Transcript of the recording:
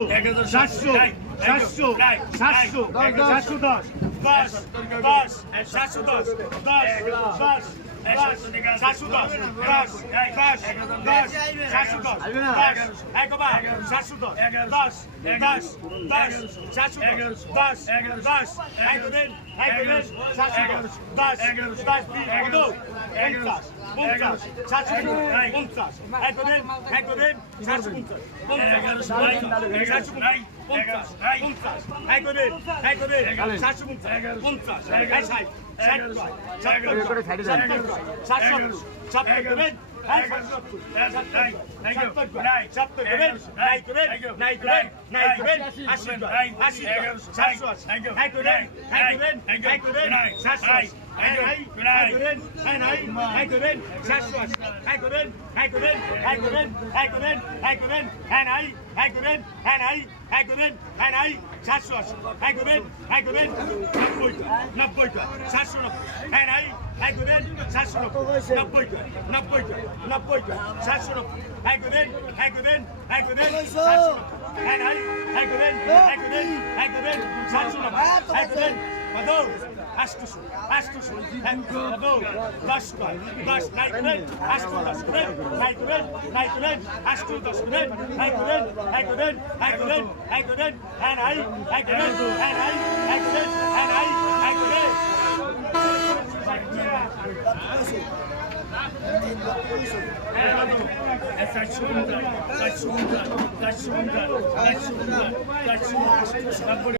700 700 700 710 10 10 710 10 710 একবার 710 10 10 10 710 10 10 একদিন 710 10 10 50 50 750 একদিন 750 Kaç